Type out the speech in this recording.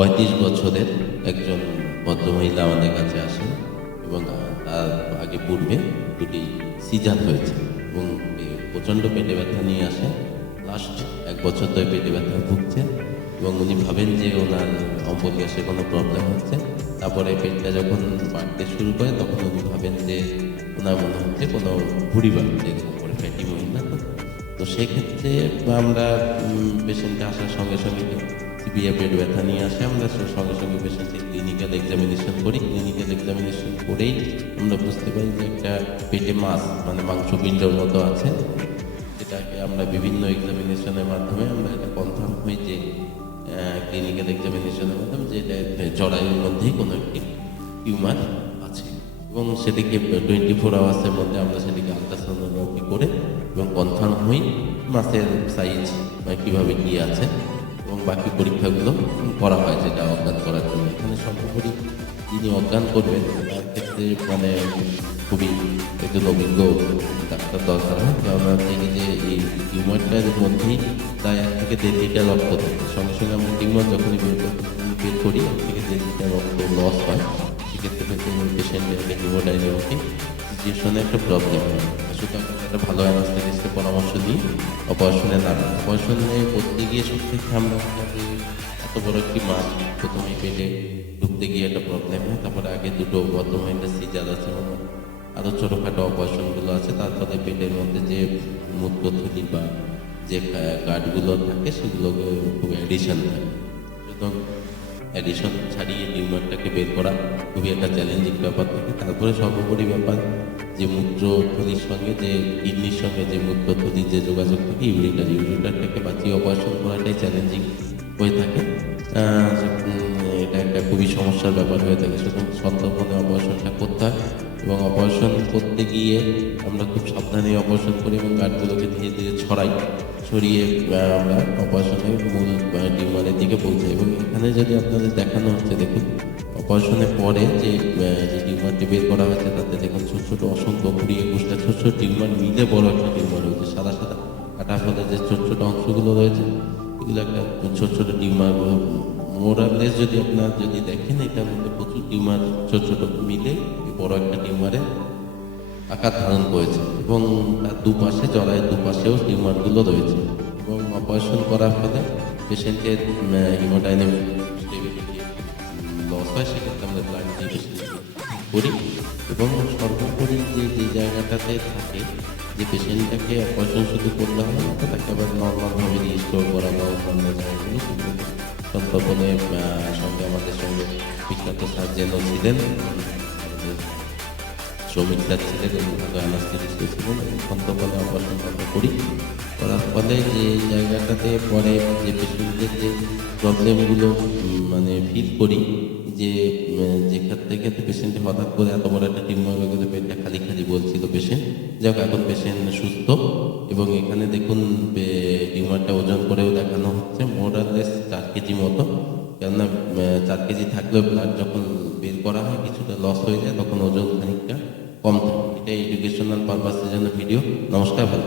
35 বছরের একজন ভদ্রমহিলা আমাদের কাছে আসেন এবং তার আগে পূর্বে দুটি সিজার হয়েছে এবং প্রচণ্ড পেটে ব্যথা নিয়ে আসে। লাস্ট 1 বছর ধরে পেটে ব্যথা ভুগছেন এবং উনি ভাবেন যে ওনার অম্বল গ্যাসে কোনো প্রবলেম হচ্ছে। তারপরে পেটটা যখন বাড়তে শুরু করে তখন উনি ভাবেন যে ওনার মনে হচ্ছে কোনো ভুঁড়ি বাড়ছে, এরকম করে ফ্যাটি মহিলা। তো সেক্ষেত্রে আমরা পেশেন্টটা আসার সঙ্গে সঙ্গে সিভিয়ার পেট ব্যথা নিয়ে আসে, আমরা সঙ্গে সঙ্গে পেশেন্টের ক্লিনিক্যাল এক্সামিনেশন করি। ক্লিনিক্যাল এক্সামিনেশন করেই আমরা বুঝতে পারি যে একটা পেটে মাছ মানে মাংসপিণ্ডর মতো আছে। এটাকে আমরা বিভিন্ন এক্সামিনেশনের মাধ্যমে আমরা এটা কনফার্ম হই যে ক্লিনিক্যাল এক্সামিনেশনের মাধ্যমে যে এটা জরায়ুর মধ্যেই কোনো একটি টিউমার আছে এবং সেটিকে 24 আওয়ার্সের মধ্যে আমরা সেটিকে আলট্রাসোনোগ্রাফি করে এবং কনফার্ম হই মাছের সাইজ কীভাবে কী আছে এবং বাকি পরীক্ষাগুলো করা হয় যেটা অজ্ঞান করার জন্য। এখানে সর্বোপরি যিনি অজ্ঞান করবেন তার ক্ষেত্রে মানে খুবই একজন অভিজ্ঞ ডাক্তার দরকার হয়, কেননা থেকে যে এই টিউমারটার মধ্যেই প্রায় 1 থেকে 1.5 লিটার রক্ত থাকে। সঙ্গে সঙ্গে আমরা টিউমার যখনই বের করি 1 থেকে 1.5 লিটার রক্ত লস হয়। সেক্ষেত্রে পেশেন্টের হিমোডাইনামিক সিচুয়েশনে একটা প্রবলেম হয়। সুতরাং একটা ভালো অ্যানাস্থেটিস্টের পরামর্শ নিই অপারেশনে নামেন। অপারেশনে করতে গিয়ে সবথেকে আমরা যে এত বড় একটি মাছ প্রথমেই পেটে ঢুকতে গিয়ে একটা প্রবলেম হয়। তারপরে আগে দুটো বর্তমানে একটা সিজার আছে এবং আরও ছোটোখাটো অপারেশনগুলো আছে। তার ফলে পেটের মধ্যে যে মূত্রথলি বা যে গার্ডগুলো থাকে সেগুলোকে খুব অ্যাডিশন থাকে। সুতরাং অ্যাডিশন ছাড়িয়ে টিউমারটাকে বের করা খুবই একটা চ্যালেঞ্জিং ব্যাপার থাকে। তারপরে সর্বোপরি ব্যাপার যে মূত্রথলির সঙ্গে যে কিডনির সঙ্গে যে মূত্রথলির যে যোগাযোগ থাকে ইউরিটারটাকে বাঁচিয়ে অপারেশন করাটাই চ্যালেঞ্জিং হয়ে থাকে। এটা একটা খুবই সমস্যার ব্যাপার হয়ে থাকে। সুতরাং সন্তর্পণে অপারেশনটা করতে হয় এবং অপারেশন করতে গিয়ে আমরা খুব সাবধানে অপারেশন করি এবং গার্ডগুলোকে ধীরে ধীরে ছড়িয়ে আমরা অপারেশনের মূল টিউমারের দিকে পৌঁছাই। এবং এখানে যদি আপনাদের দেখানো হচ্ছে, দেখুন অপারেশনের পরে যে টিউমারটি বের করা হয়েছে তাতে দেখুন ছোট ছোট অসংখ্য 20-21টা ছোট ছোট টিউমার মিলে বড় একটা টিউমার হয়েছে। সাদা সাদা কাটা ফলে যে ছোট ছোট অংশগুলো রয়েছে এগুলো একটা ছোট ছোট টিউমার। মোরালেস যদি আপনার দেখেন এটার মধ্যে প্রচুর টিউমার ছোট ছোট মিলে বড় একটা টিউমারে আকার ধারণ করেছে এবং তার দুপাশে জরায়ের দুপাশেও টিউমারগুলো রয়েছে এবং অপারেশন করার ফলে পেশেন্টের হিমোডাইনামিক স্টেবিলিটি লস হয়। সেক্ষেত্রে আমরা ব্লাড দিয়ে করি এবং সর্বোপরি যে জায়গাটাতে থাকে যে পেশেন্টটাকে অপারেশন শুধু করলে হবে না, তাকে আবার নর্মালভাবে রিস্টোর করা বা অন্যান্য জায়গাগুলো সেগুলো সন্তর্পণের সঙ্গে আমাদের সঙ্গে বিখ্যাত সার্জেনও ছিলেন, আমাদের শ্রমিক স্যার ছিলেন এবং ভালো অ্যানাস্থেটিস্ট ছিলেন এবং সন্তর্পণে অপারেশন আমরা করার ফলে যে জায়গাটাতে পরে যে পেশেন্টের যে প্রবলেমগুলো মানে ফিল করি যে যেখান থেকে পেশেন্ট হঠাৎ করে এত বড় একটা টিউমার হয়ে গেলে পেটটা খালি খালি বলছিল পেশেন্ট, যাক এখন পেশেন্ট সুস্থ। এবং এখানে দেখুন টিউমারটা ওজন করেও দেখানো হচ্ছে মোরালেস 4 কেজি মতো, কেননা 4 কেজি থাকলেও ব্লাড যখন বের করা হয় কিছুটা লস হয়ে যায় তখন ওজন খানিকটা কম থাকে। এটা এডুকেশনাল পারপাসের জন্য ভিডিও। নমস্কার, ভালো।